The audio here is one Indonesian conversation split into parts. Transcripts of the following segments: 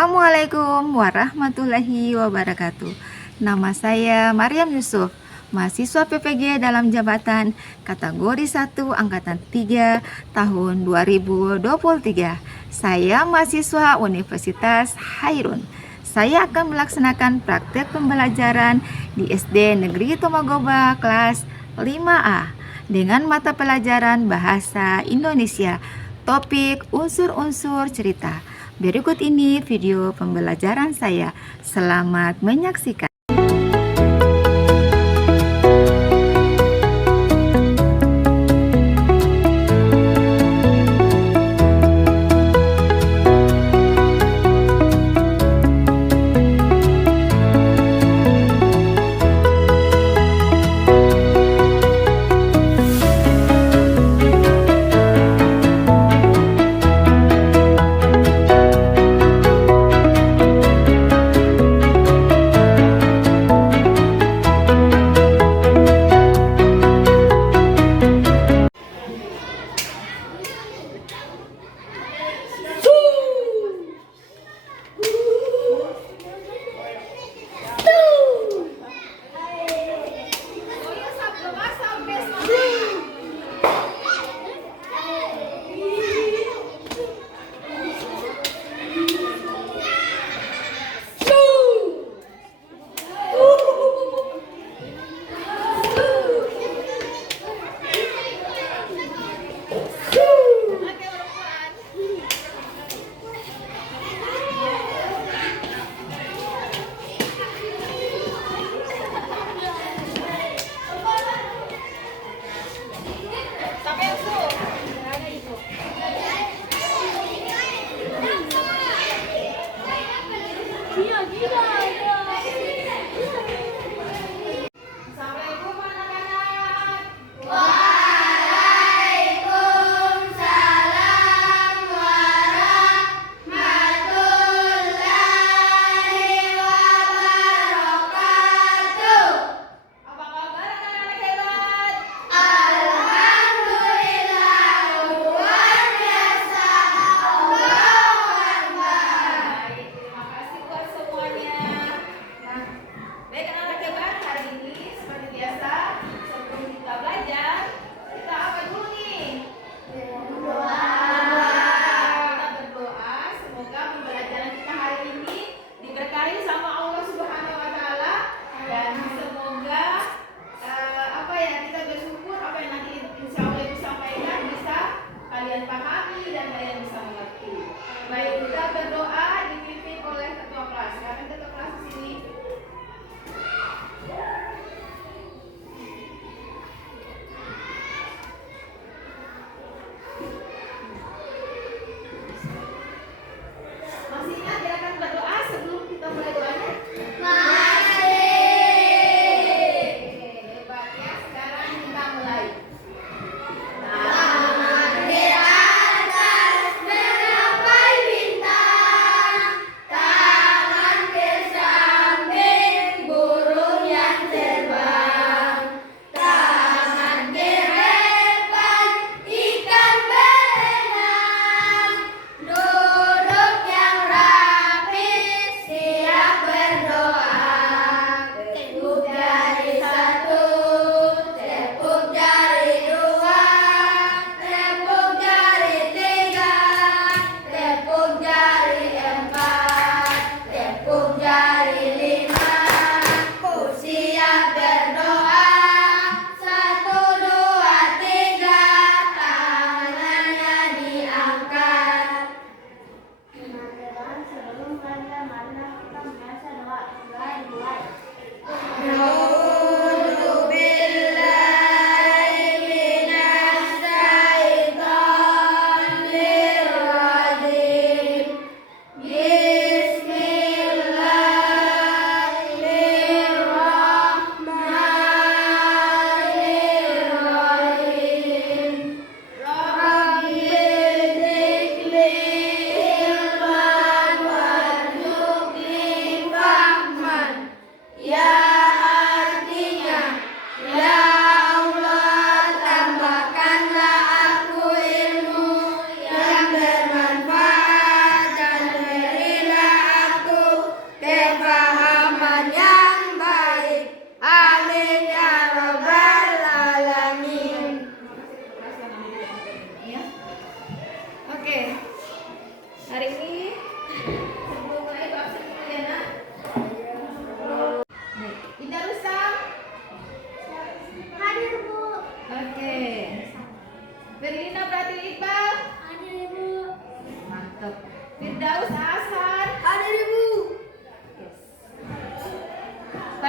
Assalamualaikum warahmatullahi wabarakatuh. Nama saya Maryam Yusuf, mahasiswa PPG dalam jabatan kategori 1 angkatan 3 tahun 2023. Saya mahasiswa Universitas Hairun. Saya akan melaksanakan praktek pembelajaran di SD Negeri Tomagoba kelas 5A dengan mata pelajaran Bahasa Indonesia, topik unsur-unsur cerita. Berikut ini video pembelajaran saya. Selamat menyaksikan.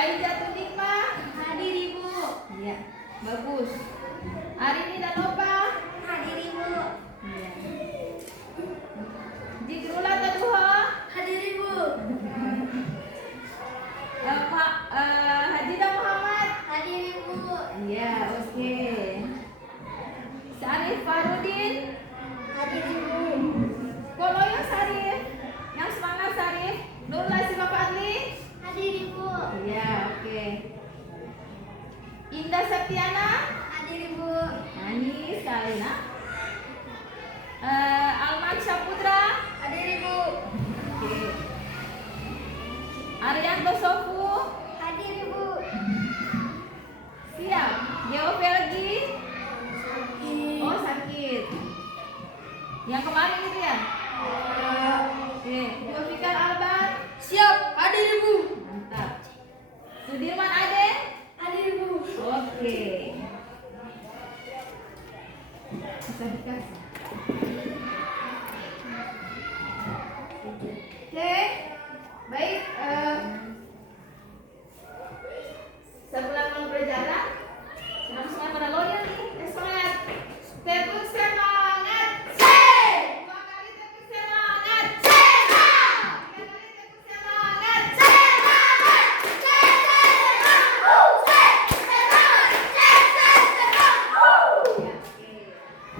Baik Jatudikma. Hadir Ibu. Iya, bagus. Arini Danopa. Hadir Ibu. Iya. Jigrula Taduha. Hadir Ibu. Hajida Muhammad. Hadir Ibu. Iya, oke. Sarif Farudin. Hadir Ibu. Koloyo Sarif. Yang semangat Sarif. Nurul Siva Fadli. Hadir Ibu. Iya, oke. Indah Septiana. Hadir Ibu. Nani sekali nak. Alman Syaputra. Hadir Ibu. Oke. Arianto Sofu. Hadir Ibu. Siap. Geofe lagi. Oh, sakit. Yang kemarin itu ya? Oke. Zulfikar Alban. Siap. Hadir Ibu. Mantap. Sudirman Ade. Hadir Ibu. Oke. Bisa dikasih. Oke. Baik. Sebelum berjalan, semangat pada loyal nih. Semangat. Tepuk semangat. Dua kali tepuk semangat. Tiga kali tepuk semangat.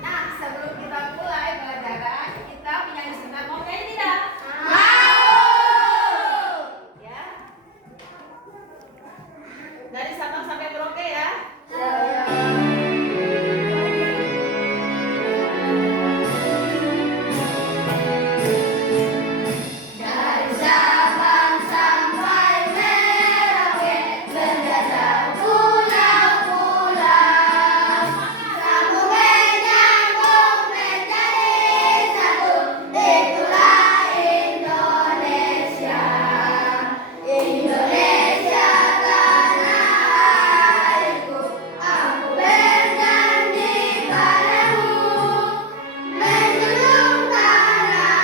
Nah, sebelum kita mulai pelajaran, kita menyanyi sebentar. Mau nyanyi tidak? Ya. Dari Sabang sampai Merauke ya. Dari Sabang sampai Merauke, menjajah pulau-pulau. Sambung menyambung menjadi satu, itulah Indonesia. Indonesia tanah airku, aku berjanji padamu, menjunjung tanah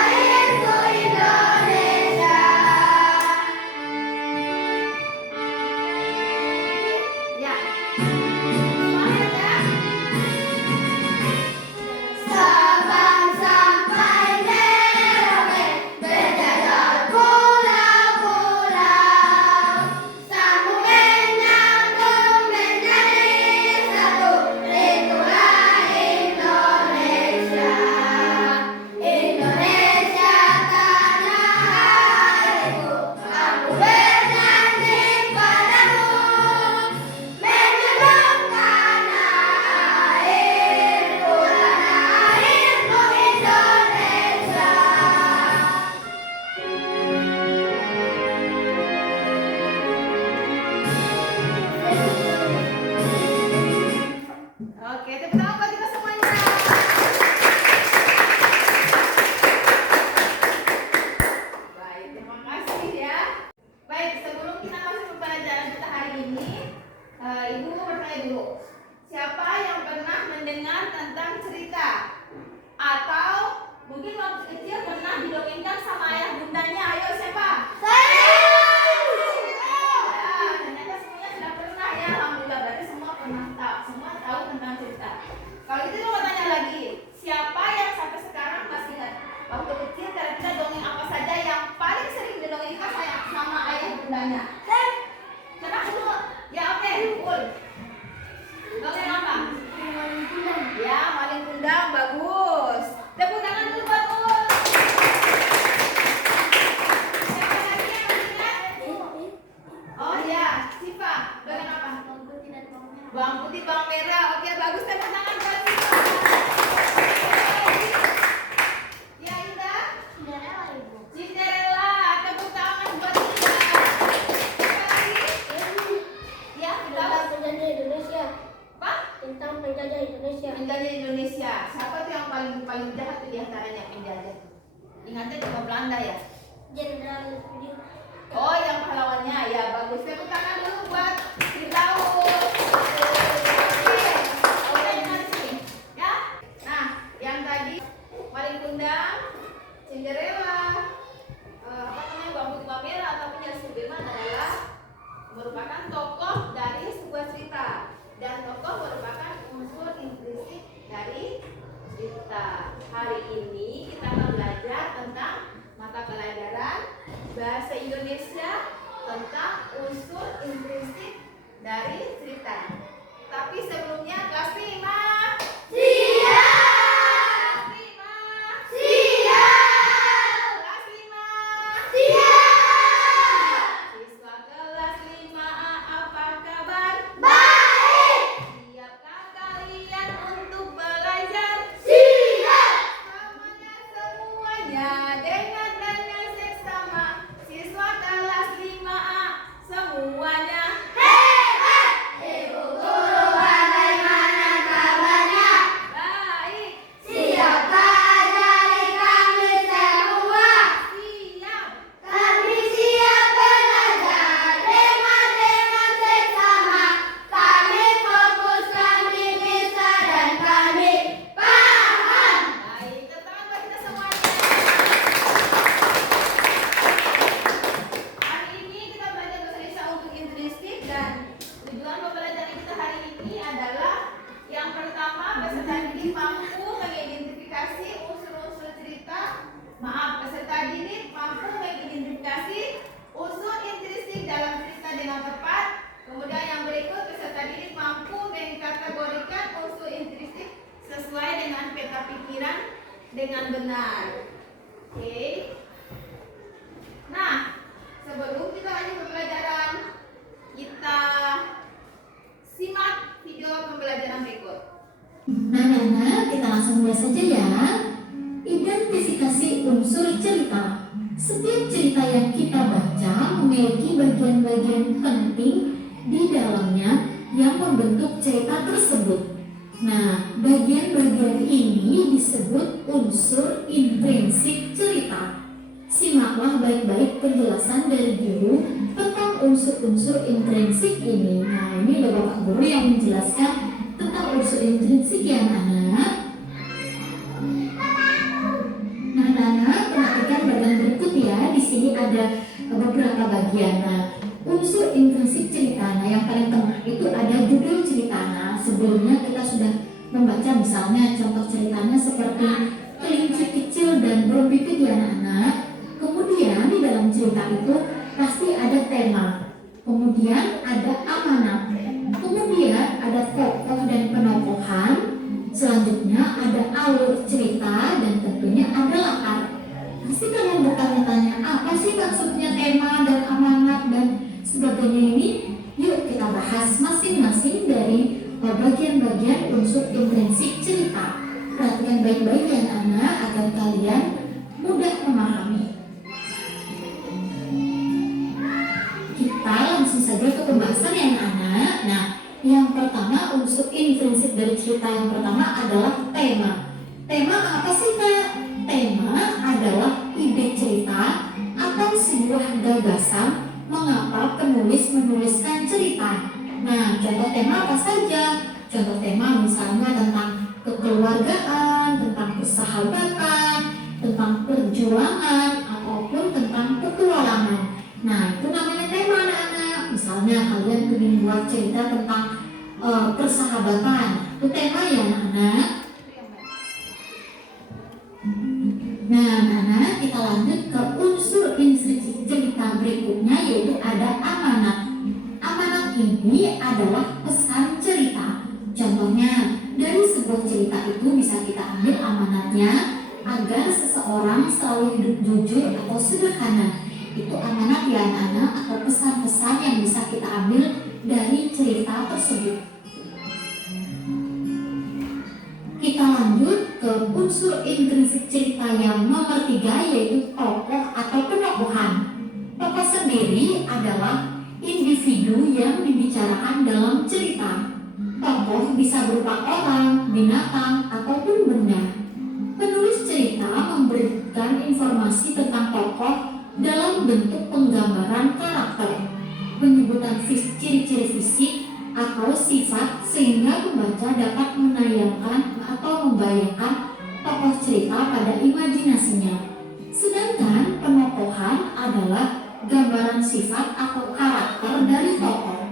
airku Indonesia. Ya. Semangat ya. Sabang sampai Merauke, berjajal pulau-pulau. Sambung menyambung menjadi satu, itulah Indonesia. Indonesia tanah airku, aku berjanji padamu, menjunjung tanah airku Indonesia. Oke, tepuk tangan buat kita semuanya. Baik, terima kasih ya. Baik, sebelum kita masuk ke pelajaran kita hari ini, Ibu bertanya dulu. Siapa yang pernah mendengar tentang cerita atau mungkin waktu kecil pernah didongengkan sama ayah bundanya? Ayo siapa? Ya, ternyata semuanya sudah pernah ya. Alhamdulillah, berarti semua pernah tahu, semua tahu tentang cerita. Kalau itu mau tanya lagi, siapa yang sampai sekarang masih ingat waktu kecil kira-kira dongeng apa saja yang paling sering didongengkan sama ayah bundanya? Coba dulu. Ya oke, cool. Dongeng apa? Ya, maling kundang, bagus. Tepuk tangan dulu buat Ul. Siapa lagi yang masih ingat? Oh ya, Siva, dongeng apa? Bawang putih, bawang merah. Oke, bagus. Tepuk tangan buat Siva. Ya, Indah. Cinderella. Tepuk tangan buat Indah. Siapa lagi? Ya, tahu? Apa? Tentang penjajah Indonesia. Penjajah Indonesia. Siapa tuh yang paling jahat tuh diantaranya penjajah? Ingatnya cuma Belanda ya? Jenderal Sudirman. Oh, yang pahlawannya ya, bagus. Tepuk tangan dulu buat Firdaus. Oke, dengar sini. Ya. Nah, yang tadi paling kundang, Cinderella, apa namanya, Bang Putih Bang bahasa Indonesia tentang unsur intrinsik dari cerita. Tapi sebelumnya kelas 5. Siap. Kelas 5. Siap. Kelas 5. Siap. Siswa kelas 5A apa kabar? Baik. Siapkah kalian untuk belajar? Siap. Semuanya dengan seksama. Siswa kelas 5A semuanya. Hebat. Ibu guru bagaimana kabarnya? Baik. Siapkah ajari kami semua? Siap. Kami siap belajar dengan seksama. Kami fokus, kami bisa, dan kami paham. Baik, tangan buat kita semuanya. Hari ini kita belajar bahasa Indonesia untuk intrinsik, dan tujuan pembelajaran kita hari ini adalah yang pertama, peserta didik mampu mengidentifikasi unsur-unsur cerita. Peserta didik mampu mengidentifikasi unsur intrinsik dalam cerita dengan tepat. Kemudian yang berikut, peserta didik mampu mengkategorikan unsur intrinsik sesuai dengan peta pikiran dengan benar. Oke. Nah, sebelum kita lanjut pembelajaran, kita simak video pembelajaran berikut. Nah, kita langsung mulai saja ya. Identifikasi unsur cerita. Setiap cerita yang kita baca memiliki bagian-bagian penting di dalamnya yang membentuk cerita tersebut. Nah, bagian-bagian ini disebut unsur intrinsik cerita. Simaklah baik-baik penjelasan dari guru tentang unsur-unsur intrinsik ini. Nah, ini ada Bapak Guru yang menjelaskan tentang unsur intrinsik ya, anak-anak. Nah, anak-anak, perhatikan bagian berikut ya. Di sini ada beberapa bagian. Nah, unsur intrinsik cerita. Nah, yang paling tengah itu ada judul cerita. Nah, sebelumnya kita sudah membaca misalnya contoh ceritanya seperti kelinci kecil dan burung pipit ya, anak-anak. Kemudian di dalam cerita itu pasti ada tema. Kemudian ada amanat. Kemudian ada tokoh dan penokohan. Selanjutnya ada alur cerita dan tentunya ada latar. Pasti kalian bertanya-tanya, apa sih maksudnya tema dan amanat dan sebagainya ini? Yuk kita bahas masing-masing dari bagian-bagian unsur intrinsik cerita. Perhatikan baik-baik ya anak agar kalian mudah memahami. Kita langsung saja ke pembahasan ya anak. Nah, yang pertama unsur intrinsik dari cerita yang pertama adalah tema. Tema apa sih Kak? Tema adalah ide cerita atau sebuah gagasan mengapa penulis menuliskan cerita. Nah, contoh tema apa saja? Contoh tema misalnya tentang kekeluargaan, tentang persahabatan, tentang perjuangan, ataupun tentang petualangan. Nah, itu namanya tema anak-anak. Misalnya kalian ingin buat cerita tentang persahabatan, itu tema ya anak-anak. Nah, anak-anak, kita lanjut ke unsur intrinsik cerita berikutnya, yaitu ada amanat. Amanat ini adalah pesan cerita. Contohnya, dari sebuah cerita itu bisa kita ambil amanatnya agar seseorang selalu hidup jujur atau sederhana. Itu amanat ya anak-anak, atau pesan-pesan yang bisa kita ambil dari cerita tersebut. Kita lanjut ke unsur intrinsik cerita yang nomor 3, yaitu tokoh atau penokohan. Tokoh sendiri adalah individu yang dibicarakan dalam cerita. Tokoh bisa berupa orang, binatang, ataupun benda. Penulis cerita memberikan informasi tentang tokoh dalam bentuk penggambaran karakter, penyebutan ciri-ciri fisik atau sifat sehingga pembaca dapat menayangkan atau membayangkan tokoh cerita pada imajinasinya. Sedangkan penokohan adalah gambaran sifat atau karakter dari tokoh.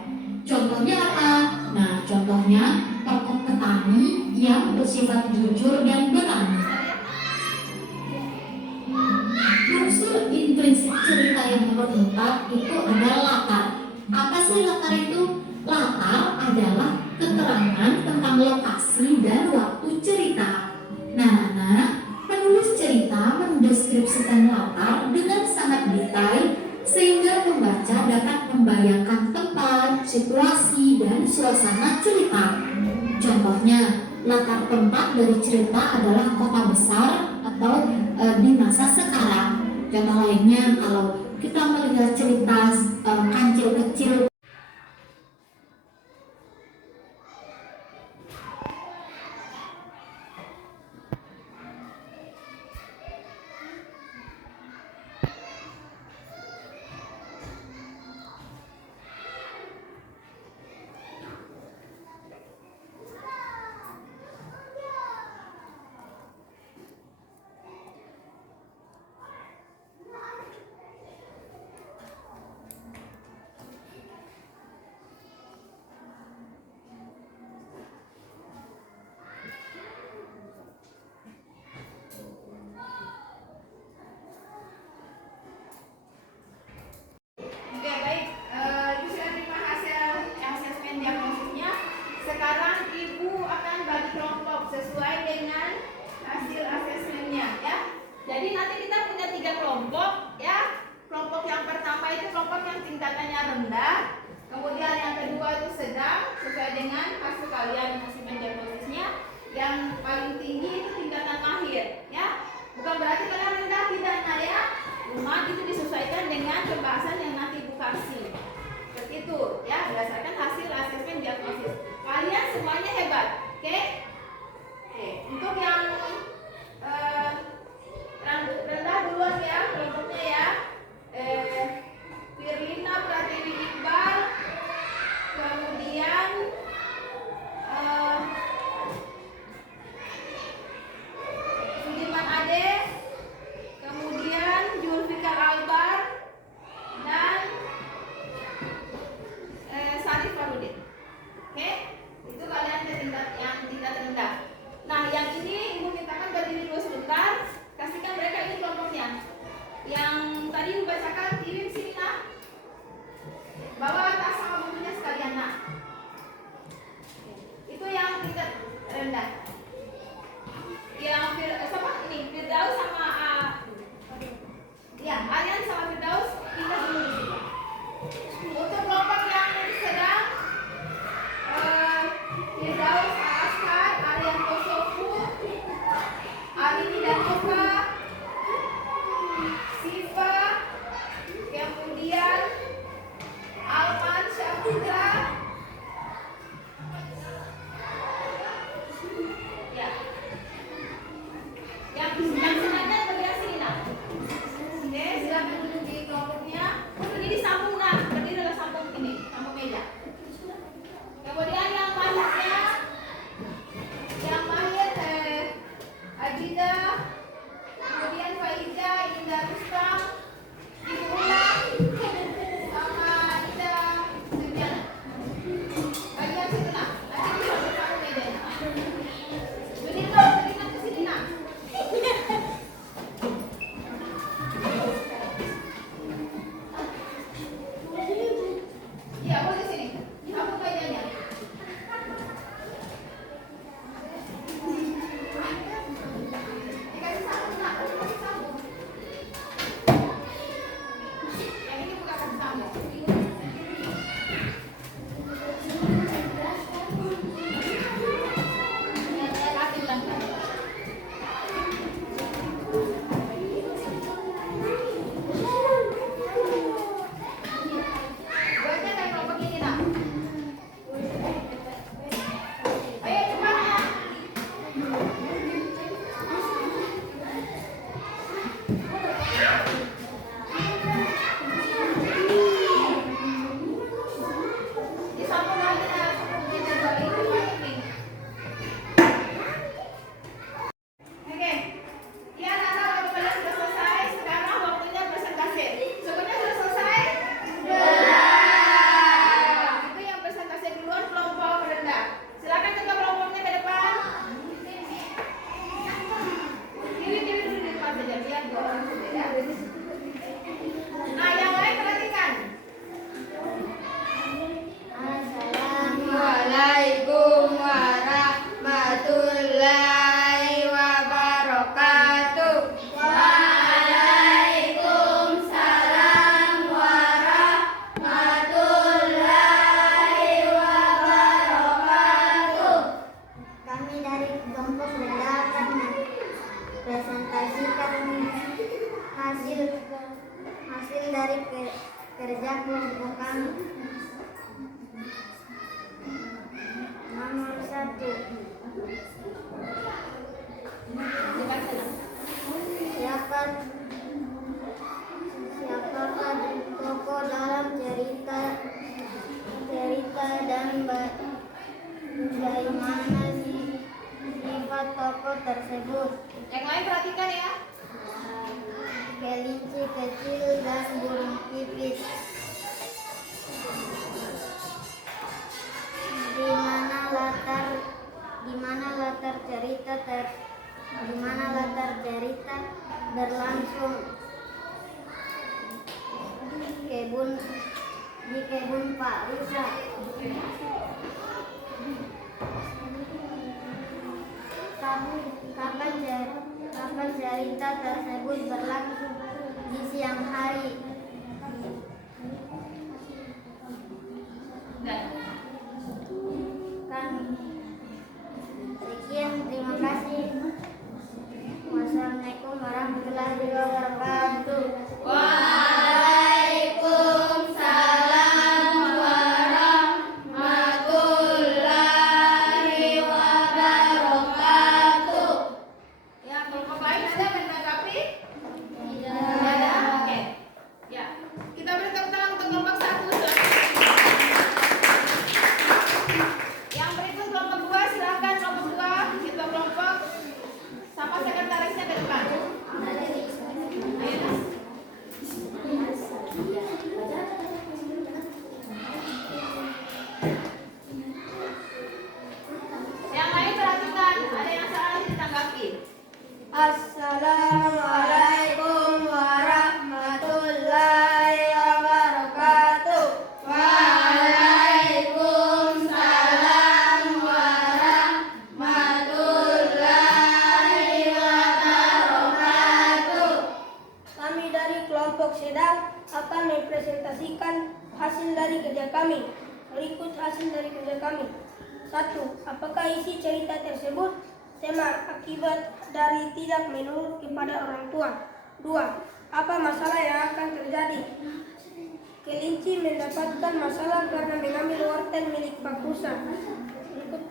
Contohnya apa? Nah, contohnya tokoh petani yang bersifat jujur dan berani. Unsur intrinsik cerita yang nomor 4 itu ada latar. Apa sih latar itu? Latar adalah keterangan tentang lokasi dan waktu cerita. Nah, penulis cerita mendeskripsikan latar dengan sangat detail sehingga pembaca dapat membayangkan tempat, situasi, dan suasana cerita. Contohnya, latar tempat dari cerita adalah kota besar atau di masa sekarang. Contoh lainnya, kalau kita melihat cerita kancil kecil. Oke, baik. Ibu sudah terima hasil asesmen diagnosisnya. Sekarang Ibu akan bagi kelompok sesuai dengan hasil asesmennya, ya. Jadi nanti kita punya 3 kelompok, ya. Kelompok yang pertama itu kelompok yang tingkatannya rendah. Kemudian yang kedua itu sedang, sesuai dengan hasil kalian asesmen diagnosisnya. Yang paling tinggi itu tingkatan mahir, ya. Bukan berarti kalian rendah, tidak, nah, ya. Cuma itu disesuaikan dengan pembahasan yang nanti Ibu kasih. Seperti itu, ya, berdasarkan hasil asesmen diagnosis. Kalian semuanya hebat, oke? Oke, untuk yang rendah duluan ya, kelompoknya ya. Firlina Pratiwi Iqbal, kemudian Sudirman Ade, kemudian Julfikar Albar, dan Sarif Farudin. Oke, itu kalian ke tingkat rendah. Nah, yang ini Ibu mintakan berdiri dulu sebentar. Kasihkan mereka ini kelompoknya. Yang tadi Ibu bacakan, kirim sini, nah. Bawa tas sama bukunya sekalian, nah. Itu yang tingkat rendah. Yang Firdaus sama ya, Aryan sama Firdaus pindah dulu di sini. Untuk kelompok yang sedang, Firdaus Askar, Aryan Kosofu, Arini dan Oka, Siva, kemudian Alman Syafudra, ya. Yang sedangkan bergerak sini, nah. Oke, silakan duduk di kelompoknya. Ini disambung, nah. Berdiri dalam sambung ini, sambung meja. Kemudian yang mahir Ajida, kemudian Faiza, Indah Rustam, Ibu Ulang, sama Ida Subiana. Bagian situ, nah. Nanti di sambung mejanya. Berdiri ke sini, nah. Iya, boleh sini. Sambung mejanya. Dikasih sambung, nak. Dikasih sambung. Yang ini bukan kasih sambung. Kasih pelan-pelan. Buatnya kayak kelompok ini, nak. Ayo cepat, ya. kerja kelompok kami. Nomor 1. Siapakah tokoh dalam cerita dan bagaimana sifat tokoh tersebut? Yang lain perhatikan ya. Kelinci kecil dan burung pipit. Di mana latar cerita berlangsung? Di kebun Pak Rusa. Kapan cerita tersebut berlangsung? Di siang hari. Sekian, terima kasih. Wassalamualaikum warahmatullahi wabarakatuh. Waalaikumsalam warahmatullahi wabarakatuh. Ya, kelompok lain ada yang menanggapi? Tidak Ada? Oke. Ya, kita beri tepuk tangan untuk kelompok 1. Yang berikut kelompok 2, silakan kelompok 2, kita kelompok sama sekretarisnya ke depan. Ayo, Nas. Yang lain perhatikan, ada yang salah ditanggapi. Assalamualaikum warahmatullahi wabarakatuh. Waalaikumsalam warahmatullahi wabarakatuh. Kami dari kelompok sedang akan mempresentasikan hasil dari kerja kami. Berikut hasil dari kerja kami. 1. Apakah isi cerita tersebut sama akibat dari tidak menurut kepada orang tua? 2. Apa masalah yang akan terjadi? Kelinci mendapatkan masalah karena mengambil wortel milik Pak Rusa. Berikut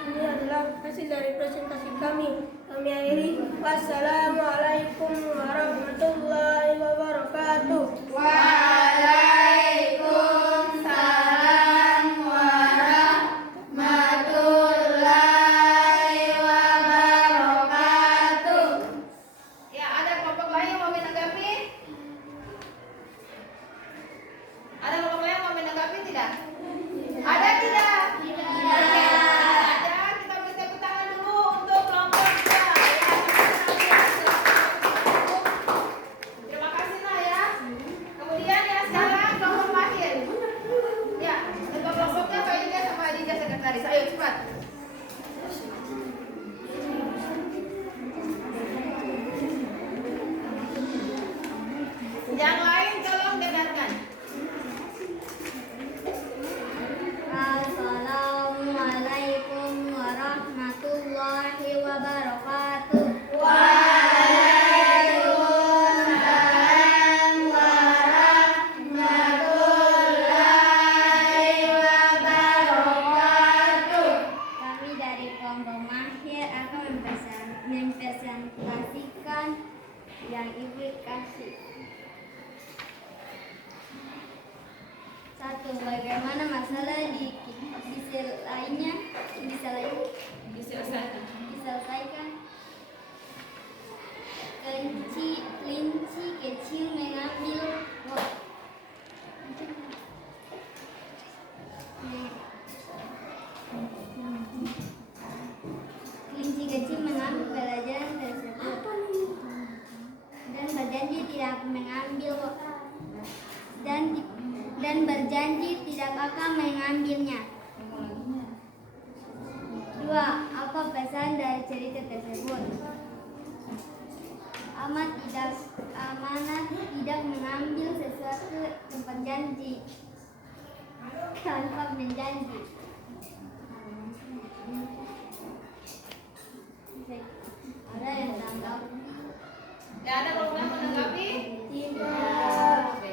ini adalah hasil dari presentasi kami. Kami akhiri. Wassalamualaikum warahmatullahi wabarakatuh. Waalaikumsalam warahmatullahi wabarakatuh. Ya, ada kelompok lain yang mau menanggapi? Ada kelompok lain yang mau menanggapi tidak? Ada tidak? Oke, ada. Kita beri tepuk tangan dulu untuk kelompok 2. Ya, terima kasih Nah ya. Kemudian ya sekarang kelompok akhir. Ya, untuk kelompoknya Pak Ida sama Adija sekretaris. Ayo cepat. Yang lain tolong dengarkan. Assalamualaikum warahmatullahi wabarakatuh. Waalaikumsalam warahmatullahi wabarakatuh. Kami dari kelompok Mahir akan mempresentasikan yang Ibu kasih. 1. Bagaimana masalah diselesaikan? Kelinci kecil mengambil pelajaran tersebut dan berjanji tidak akan mengambilnya. 2. Apa pesan dari cerita tersebut? Amanat tidak mengambil sesuatu tanpa menjanji. Ada yang tanggapi? Tidak ada kelompok yang menanggapi? Tidak. Oke.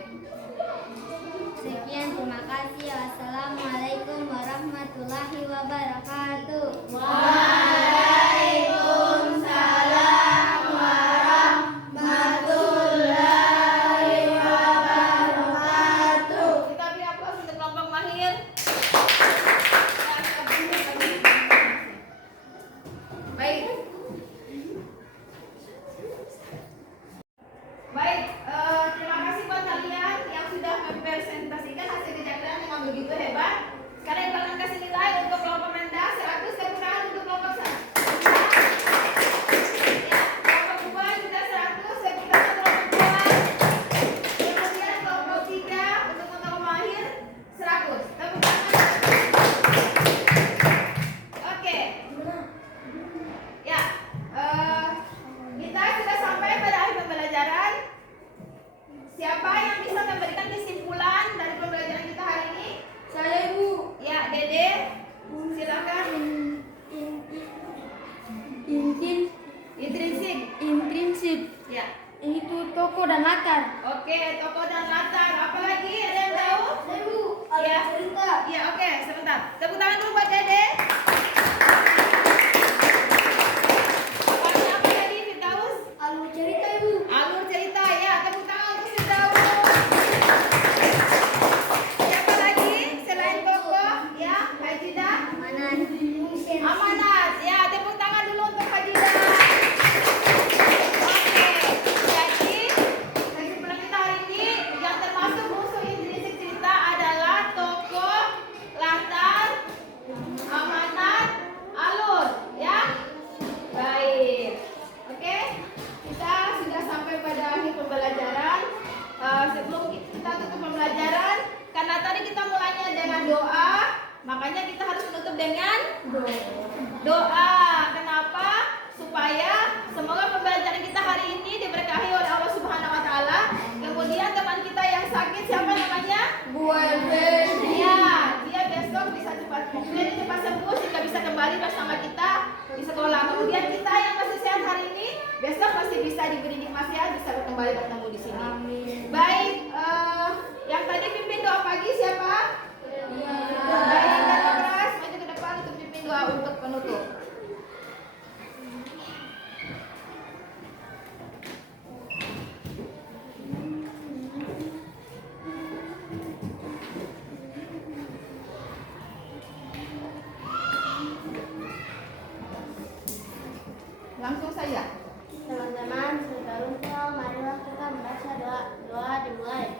Siapa yang bisa memberikan kesimpulan dari pembelajaran kita hari ini? Saya Ibu. Ya, Dede. Silakan. Intrinsik. Ya. Itu toko dan latar. Oke, tokoh dan latar. Apa lagi? Ada yang tahu? Saya Ibu. Ya. Cerita. Ya, oke, sebentar. Tepuk tangan dulu buat Dede. Apanya apa tadi, Firdaus? Alur cerita Ibu. Alur cerita, ya. Tepuk tangan untuk Firdaus. Siapa lagi selain tokoh? Ya, Hajidah. Amanat. Amanat. Ya, tepuk tangan dulu untuk Hajidah. Oke, jadi kesimpulan kita hari ini yang termasuk unsur intrinsik cerita adalah tokoh, latar, amanat, alur, ya. Baik. Oke, kita sudah sampai pada akhir pembelajaran. Sebelum kita tutup pembelajaran, karena tadi kita mulainya dengan doa, makanya kita harus menutup dengan doa. Kenapa? Supaya semoga pembelajaran kita hari ini diberkahi oleh Allah Subhanahu wa taala. Kemudian teman kita yang sakit siapa namanya? Bu Elveni. Ya, dia besok bisa cepat sembuh sehingga bisa kembali bersama kita di sekolah. Kemudian kita yang masih sehat hari ini besok masih bisa diberi nikmat sehat, bisa kembali bertemu di sini. Baik, yang tadi pimpin doa pagi siapa? Baik, dan keras maju ke depan untuk pimpin doa untuk penutup. Langsung saja. Teman-teman, sebelum marilah kita membaca doa dimulai.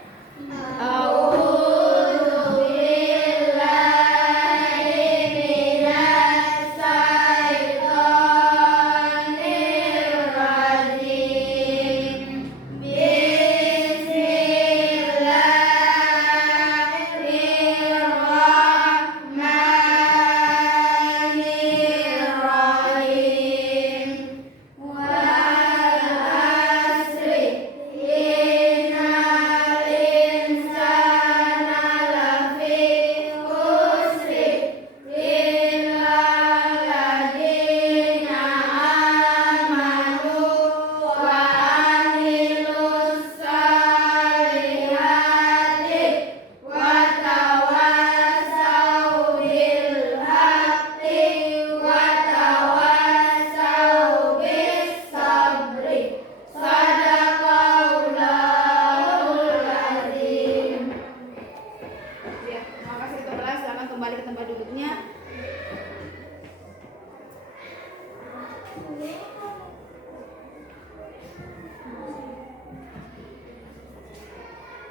Ya, terima kasih Ketua Kelas. Silakan kembali ke tempat duduknya.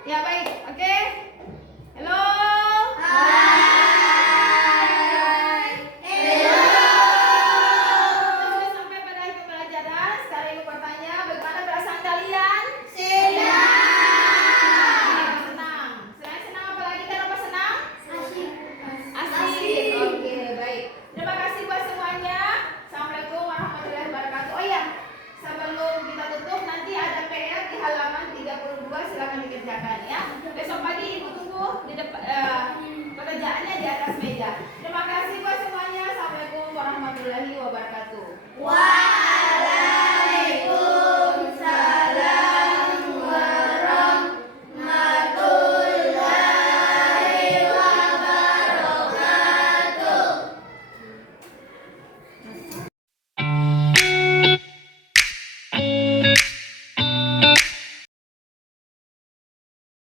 Ya baik, oke. Halo. Kita sudah sampai pada akhir pembelajaran. Sekarang ibu bertanya, bagaimana perasaan kalian? Senang. Selain senang apa lagi? Kenapa senang? Asik. Oke, baik. Terima kasih buat semuanya. Assalamualaikum warahmatullahi wabarakatuh. Oh iya, sebelum kita tutup nanti ada PR di halaman 32, silakan dikerjakan ya. Besok pagi ibu tunggu di depan pekerjaannya di atas meja. Terima kasih buat semuanya. Assalamualaikum warahmatullahi wabarakatuh.